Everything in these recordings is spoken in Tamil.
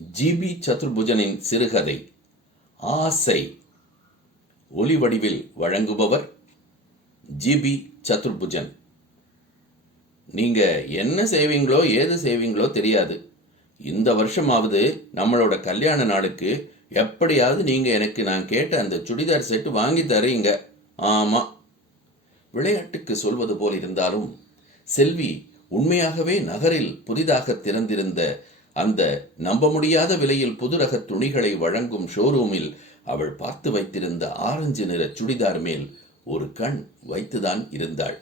ஜிபி சதுர்புஜனின் சிறுகதை. ஆசை. ஒலி வடிவில் வழங்குபவர் ஜிபி சதுர்புஜன். நீங்க என்ன செய்வீங்களோ ஏது செய்வீங்களோ தெரியாது. இந்த வருஷமாவது நம்மளோட கல்யாண நாளுக்கு எப்படியாவது நீங்க எனக்கு நான் கேட்ட அந்த சுடிதார் செட்டு வாங்கி தரீங்க. ஆமா. விளையாட்டுக்கு சொல்வது போல் இருந்தாலும் செல்வி உண்மையாகவே நகரில் புதிதாக திறந்திருந்த அந்த நம்ப முடியாத விலையில் புதுரக துணிகளை வழங்கும் ஷோரூமில் அவள் பார்த்து வைத்திருந்த ஆரஞ்சு நிற சுடிதார் மேல் ஒரு கண் வைத்துதான் இருந்தாள்.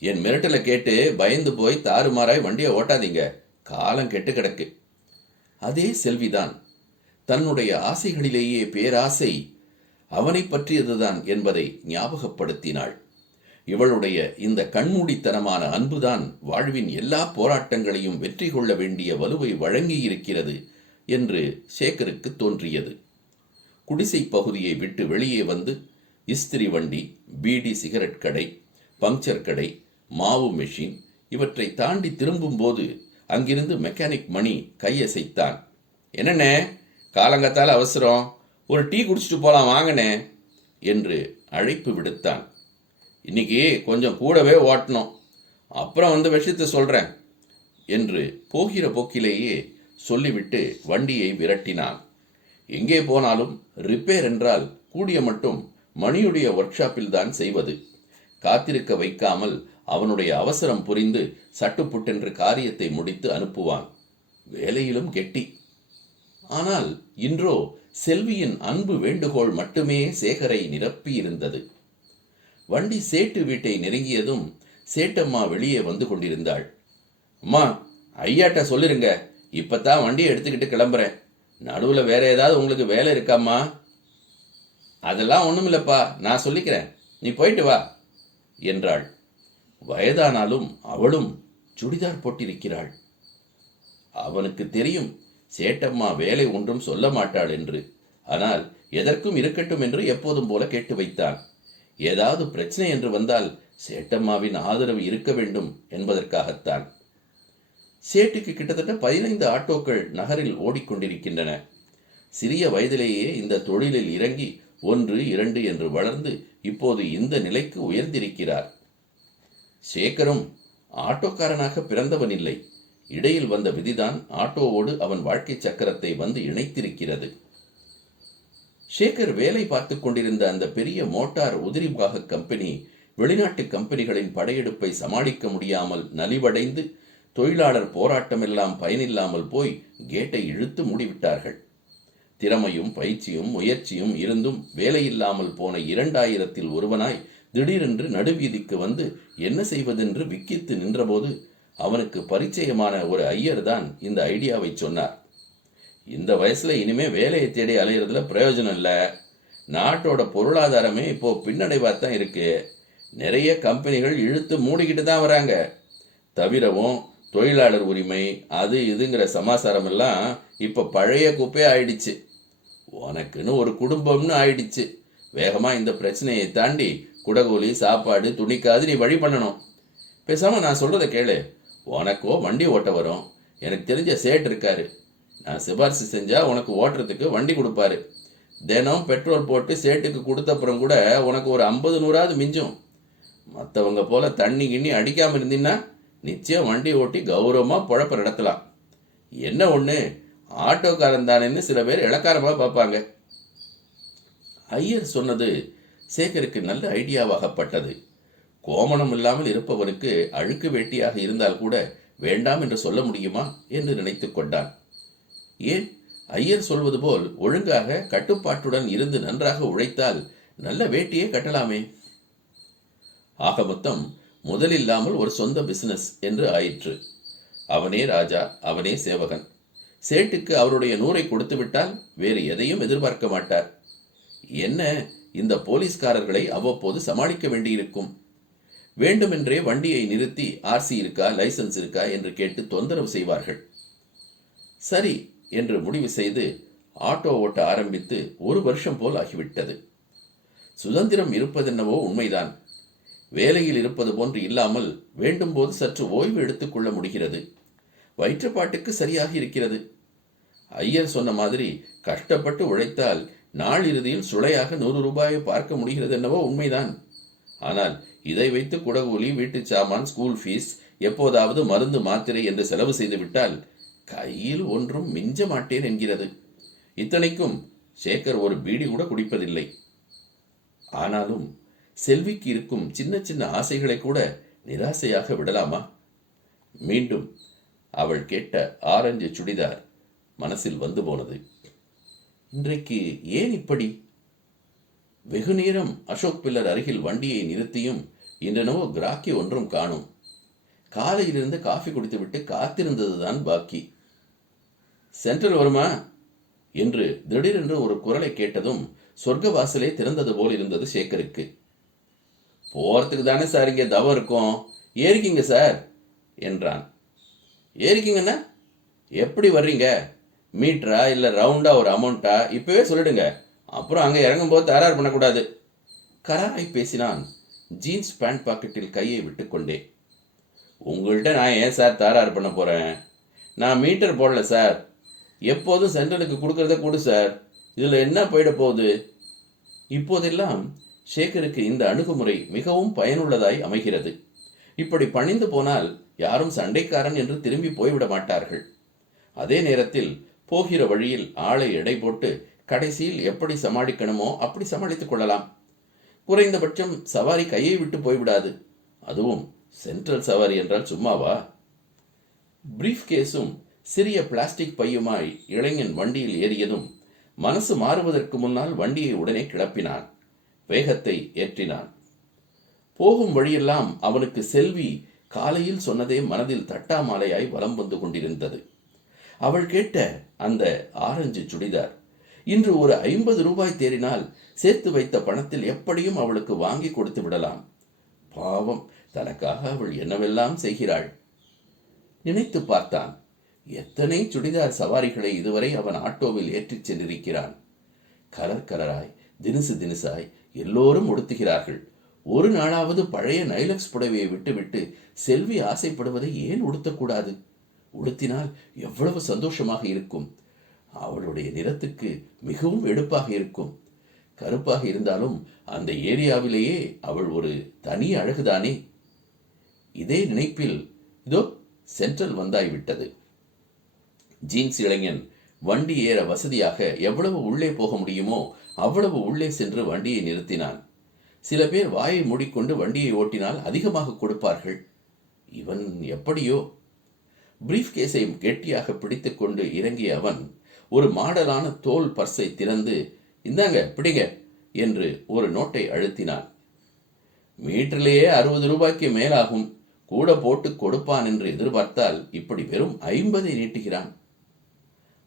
என் மிரட்டலை கேட்டு பயந்து போய் தாறுமாறாய் வண்டியை ஓட்டாதீங்க. காலம் கெட்டு கிடக்கு. அதே செல்விதான். தன்னுடைய ஆசைகளிலேயே பேராசை அவனை பற்றியதுதான் என்பதை ஞாபகப்படுத்தினாள். இவளுடைய இந்த கண்மூடித்தனமான அன்புதான் வாழ்வின் எல்லா போராட்டங்களையும் வெற்றி கொள்ள வேண்டிய வலுவை வழங்கியிருக்கிறது என்று சேகருக்கு தோன்றியது. குடிசை பகுதியை விட்டு வெளியே வந்து இஸ்திரி வண்டி பீடி சிகரெட் கடை பங்க்சர் கடை மாவு மெஷின் இவற்றை தாண்டி திரும்பும்போது அங்கிருந்து மெக்கானிக் மணி கையசைத்தான். என்னண்ணே காலங்கத்தால் அவசரம். ஒரு டீ குடிச்சிட்டு போலாம் வாங்கண்ணே என்று அழைப்பு விடுத்தான். இன்னைக்கு கொஞ்சம் கூடவே ஓட்டணும். அப்புறம் வந்து விஷயத்தை சொல்கிறேன் என்று போகிற போக்கிலேயே சொல்லிவிட்டு வண்டியை விரட்டினான். எங்கே போனாலும் ரிப்பேர் என்றால் கூடிய மட்டும் மணியுடைய ஒர்க் ஷாப்பில் தான் செய்வது. காத்திருக்க வைக்காமல் அவனுடைய அவசரம் புரிந்து சட்டுப்புட்டென்று காரியத்தை முடித்து அனுப்புவான். வேலையிலும் கெட்டி. ஆனால் இன்றோ செல்வியின் அன்பு வேண்டுகோள் மட்டுமே சேகரை நிரப்பியிருந்தது. வண்டி சேட்டு வீட்டை நெருங்கியதும் சேட்டம்மா வெளியே வந்து கொண்டிருந்தாள். அம்மா ஐயாட்ட சொல்லிருங்க. இப்பத்தான் வண்டியை எடுத்துக்கிட்டு கிளம்புறேன். நடுவில் வேற ஏதாவது உங்களுக்கு வேலை இருக்காம்மா? அதெல்லாம் ஒன்றுமில்லப்பா நான் சொல்லிக்கிறேன். நீ போயிட்டு வா என்றாள். வயதானாலும் அவளும் சுடிதார் போட்டிருக்கிறாள். அவனுக்கு தெரியும். சேட்டம்மா வேலை ஒன்றும் சொல்ல மாட்டாள் என்று. ஆனால் எதற்கும் இருக்கட்டும் என்று எப்போதும் போல கேட்டு வைத்தான். ஏதாவது பிரச்சனை என்று வந்தால் சேட்டம்மாவின் ஆதரவு இருக்க வேண்டும் என்பதற்காகத்தான். சேட்டுக்கு கிட்டத்தட்ட பதினைந்து ஆட்டோக்கள் நகரில் ஓடிக்கொண்டிருக்கின்றன. சிறிய வயதிலேயே இந்த தொழிலில் இறங்கி ஒன்று இரண்டு என்று வளர்ந்து இப்போது இந்த நிலைக்கு உயர்ந்திருக்கிறார். சேகரும் ஆட்டோக்காரனாக பிறந்தவன் இல்லை இடையில் வந்த விதிதான் ஆட்டோவோடு அவன் வாழ்க்கை சக்கரத்தை வந்து இணைத்திருக்கிறது. சேகர் வேலை பார்த்து கொண்டிருந்த அந்த பெரிய மோட்டார் உதிரிபாக கம்பெனி வெளிநாட்டு கம்பெனிகளின் படையெடுப்பை சமாளிக்க முடியாமல் நலிவடைந்து தொழிலாளர் போராட்டமெல்லாம் பயனில்லாமல் போய் கேட்டை இழுத்து மூடிவிட்டார்கள். திறமையும் பயிற்சியும் முயற்சியும் இருந்தும் வேலையில்லாமல் போன இரண்டாயிரத்தில் ஒருவனாய் திடீரென்று நடுவீதிக்கு வந்து என்ன செய்வதென்று விக்கித்து நின்றபோது அவனுக்கு பரிச்சயமான ஒரு ஐயர் தான் இந்த ஐடியாவை சொன்னார். இந்த வயசில் இனிமேல் வேலையை தேடி அலையிறதுல பிரயோஜனம் இல்லை. நாட்டோட பொருளாதாரமே இப்போது பின்னடைவாக தான் இருக்குது நிறைய கம்பெனிகள் இழுத்து மூடிக்கிட்டு தான் வராங்க. தவிரவும் தொழிலாளர் உரிமை அது இதுங்கிற சமாசாரம் எல்லாம் இப்போ பழைய குப்பையே ஆயிடுச்சு. உனக்குன்னு ஒரு குடும்பம்னு ஆயிடுச்சு. வேகமாக இந்த பிரச்சனையை தாண்டி குடகோலி சாப்பாடு துணிக்காது நீ வழி பண்ணணும். பேசாமல் நான் சொல்கிறத கேளு. உனக்கோ வண்டி ஓட்ட வரும். எனக்கு தெரிஞ்ச சேட் இருக்காரு. நான் சிபாரிசு செஞ்சால் உனக்கு ஓட்டுறதுக்கு வண்டி கொடுப்பாரு. தினம் பெட்ரோல் போட்டு சேட்டுக்கு கொடுத்தப்புறம் கூட உனக்கு ஒரு ஐம்பது நூறாவது மிஞ்சும். மற்றவங்க போல் தண்ணி கிண்ணி அடிக்காமல் இருந்தீங்கன்னா நிச்சயம் வண்டி ஓட்டி கௌரவமாக புழப்ப நடத்தலாம். என்ன ஒன்று ஆட்டோக்காரன் தானேன்னு சில பேர் இளக்காரமாக பார்ப்பாங்க. ஐயர் சொன்னது சேகருக்கு நல்ல ஐடியாவாகப்பட்டது. கோமணம் இல்லாமல் இருப்பவனுக்கு அழுக்கு வேட்டியாக இருந்தால் கூட வேண்டாம் என்று சொல்ல முடியுமா? என்று நினைத்து கொண்டான். ஏன்? ஐயர் சொல்வது போல் ஒழுங்காக கட்டுப்பாட்டுடன் இருந்து நன்றாக உழைத்தால் நல்ல வேட்டியே கட்டலாமே. ஆக மொத்தம் முதலில்லாமல் ஒரு சொந்த பிசினஸ் என்று ஆயிற்று. அவனே ராஜா அவனே சேவகன். சேட்டுக்கு அவருடைய நூறை கொடுத்து விட்டால் வேறு எதையும் எதிர்பார்க்க மாட்டார். என்ன இந்த போலீஸ்காரர்களை அவ்வப்போது சமாளிக்க வேண்டியிருக்கும்? வேண்டுமென்றே வண்டியை நிறுத்தி ஆர்சி இருக்கா லைசன்ஸ் இருக்கா என்று கேட்டு தொந்தரவு செய்வார்கள். சரி என்று முடிவு செய்து ஆட்டோ ஓட்ட ஆரம்பித்து ஒரு வருஷம் போல் ஆகிவிட்டது. சுதந்திரம் இருப்பதென்னவோ உண்மைதான். வேலையில் இருப்பது போன்று இல்லாமல் வேண்டும்போது சற்று ஓய்வு எடுத்துக்கொள்ள முடிகிறது. வயிற்றுப்பாட்டுக்கு சரியாக இருக்கிறது. ஐயர் சொன்ன மாதிரி கஷ்டப்பட்டு உழைத்தால் நாள் இறுதியில் சுளையாக நூறு ரூபாயை பார்க்க முடிகிறது என்னவோ உண்மைதான். ஆனால் இதை வைத்து குடகூலி வீட்டு சாமான் ஸ்கூல் ஃபீஸ் எப்போதாவது மருந்து மாத்திரை என்று செலவு செய்துவிட்டால் கையில் ஒன்றும் மிஞ்ச மாட்டேன் என்கிறது. இத்தனைக்கும் சேகர் ஒரு பீடி கூட குடிப்பதில்லை. ஆனாலும் செல்விக்கு இருக்கும் சின்ன சின்ன ஆசைகளை கூட நிராசையாக விடலாமா? மீண்டும் அவள் கேட்ட ஆரஞ்சு சுடிதார் மனசில் வந்து போனது. இன்றைக்கு ஏன் இப்படி? வெகு நேரம் அசோக் பில்லர் அருகில் வண்டியை நிறுத்தியும் இன்றனவோ கிராக்கி ஒன்றும் காணும். காலையிலிருந்து காஃபி குடித்துவிட்டு காத்திருந்ததுதான் பாக்கி. சென்ட்ரல் வருமா? என்று திடீரென்று ஒரு குரலை கேட்டதும் சொர்க்க வாசலே திறந்தது போல் இருந்தது சேகருக்கு. போறதுக்கு தானே சார் இங்கே தவம் இருக்கும். ஏறிக்கிங்க சார் என்றான். ஏறிக்கிங்கன்னா எப்படி வர்றீங்க? மீட்டரா இல்லை ரவுண்டா ஒரு அமௌண்ட்டா? இப்பவே சொல்லிடுங்க. அப்புறம் அங்கே இறங்கும்போது தயாரார் பண்ணக்கூடாது. கராராய் பேசினான். ஜீன்ஸ் பேண்ட் பாக்கெட்டில் கையை விட்டுக்கொண்டே உங்கள்கிட்ட நான் ஏன் சார் தகராறு பண்ண போகிறேன் நான் மீட்டர் போடல சார். எப்போதும் சென்ட்ரலுக்கு கொடுக்கறத கொடு சார். இதில் என்ன போயிட போகுது? இப்போதெல்லாம் ஷேகருக்கு இந்த அணுகுமுறை மிகவும் பயனுள்ளதாய் அமைகிறது. இப்படி பணிந்து போனால் யாரும் சண்டைக்காரன் என்று திரும்பி போய்விட மாட்டார்கள். அதே நேரத்தில் போகிற வழியில் ஆளை எடை போட்டு கடைசியில் எப்படி சமாளிக்கணுமோ அப்படி சமாளித்துக் கொள்ளலாம். குறைந்தபட்சம் சவாரி கையை விட்டு போய்விடாது. அதுவும் சென்ட்ரல் சவாரி என்றால் சும்மாவா? பிரீஃப் கேஸும் சிறிய பிளாஸ்டிக் பையுமாய் இளைஞன் வண்டியில் ஏறியதும் மனசு மாறுவதற்கு முன்னால் வண்டியை உடனே கிளப்பினான். வேகத்தை ஏற்றினான். போகும் வழியெல்லாம் அவனுக்கு செல்வி காலையில் சொன்னதே மனதில் தட்டாமாலையாய் வலம் வந்து கொண்டிருந்தது. அவள் கேட்ட அந்த ஆரஞ்சு சுடிதார் இன்று ஒரு ஐம்பது ரூபாய் தேறினால் சேர்த்து வைத்த பணத்தில் எப்படியும் அவளுக்கு வாங்கி கொடுத்து விடலாம். பாவம் தனக்காக அவள் என்னவெல்லாம் செய்கிறாள்? நினைத்து பார்த்தான். எத்தனை சுடிதார் சவாரிகளை இதுவரை அவன் ஆட்டோவில் ஏற்றிச் சென்றிருக்கிறான். கலர் கலராய் தினுசு தினுசாய் எல்லோரும் உடுத்துகிறார்கள். ஒரு நாளாவது பழைய நைலக்ஸ் புடவையை விட்டுவிட்டு செல்வி ஆசைப்படுவதை ஏன் உடுத்தக்கூடாது? உடுத்தினால் எவ்வளவு சந்தோஷமாக இருக்கும். அவளுடைய நிறத்துக்கு மிகவும் எடுப்பாக இருக்கும். கருப்பாக இருந்தாலும் அந்த ஏரியாவிலேயே அவள் ஒரு தனி அழகுதானே? இதே நினைப்பில் இதோ சென்ட்ரல் வந்தாய் விட்டது ஜீன்ஸ் இளைஞன் வண்டி ஏற வசதியாக எவ்வளவு உள்ளே போக முடியுமோ அவ்வளவு உள்ளே சென்று வண்டியை நிறுத்தினான். சில பேர் வாயை மூடிக்கொண்டு வண்டியை ஓட்டினால் அதிகமாக கொடுப்பார்கள். இவன் எப்படியோ? பிரீஃப் கேஸை கெட்டியாக பிடித்துக்கொண்டு இறங்கிய அவன் ஒரு மாடலான தோல் பர்ஸை திறந்து இந்தாங்க பிடிங்க என்று ஒரு நோட்டை அழுத்தினான். மீட்டரிலேயே அறுபது ரூபாய்க்கு மேலாகும். கூட போட்டு கொடுப்பான் என்று எதிர்பார்த்தால் இப்படி வெறும் ஐம்பதை நீட்டுகிறான்.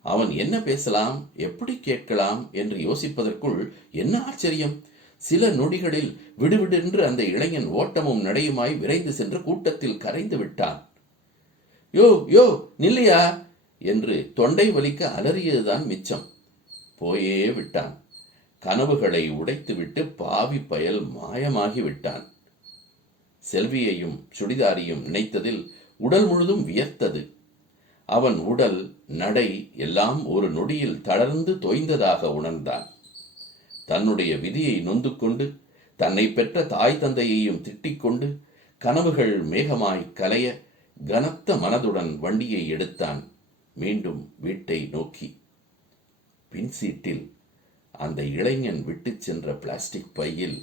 அவன் என்ன பேசலாம் எப்படி கேட்கலாம் என்று யோசிப்பதற்குள் என்ன ஆச்சரியம்? சில நொடிகளில் விடுவிடென்று அந்த இளைஞன் ஓட்டமும் நடையுமாய் விரைந்து சென்று கூட்டத்தில் கரைந்து விட்டான். யோ யோ நில்லையா? என்று தொண்டை வலிக்க அலறியதுதான் மிச்சம். போயே விட்டான். கனவுகளை உடைத்துவிட்டு பாவி பயல் மாயமாகி விட்டான். செல்வியையும் சுடிதாரியும் நினைத்ததில் உடல் முழுதும் வியர்த்தது. அவன் உடல் நடை எல்லாம் ஒரு நொடியில் தளர்ந்து தொய்ந்ததாக உணர்ந்தான். தன்னுடைய விதியை நொந்து கொண்டு தன்னை பெற்ற தாய் தந்தையையும் திட்டிக்கொண்டு கனவுகள் மேகமாய் கலைய கனத்த மனதுடன் வண்டியை எடுத்தான். மீண்டும் வீட்டை நோக்கி. பின் சீட்டில் அந்த இளைஞன் விட்டுச் சென்ற பிளாஸ்டிக் பையில்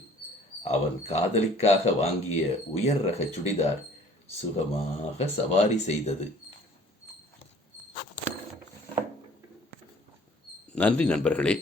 அவன் காதலிக்காக வாங்கிய உயர் ரக சுடிதார் சுகமாக சவாரி செய்தது. நன்றி நண்பர்களே.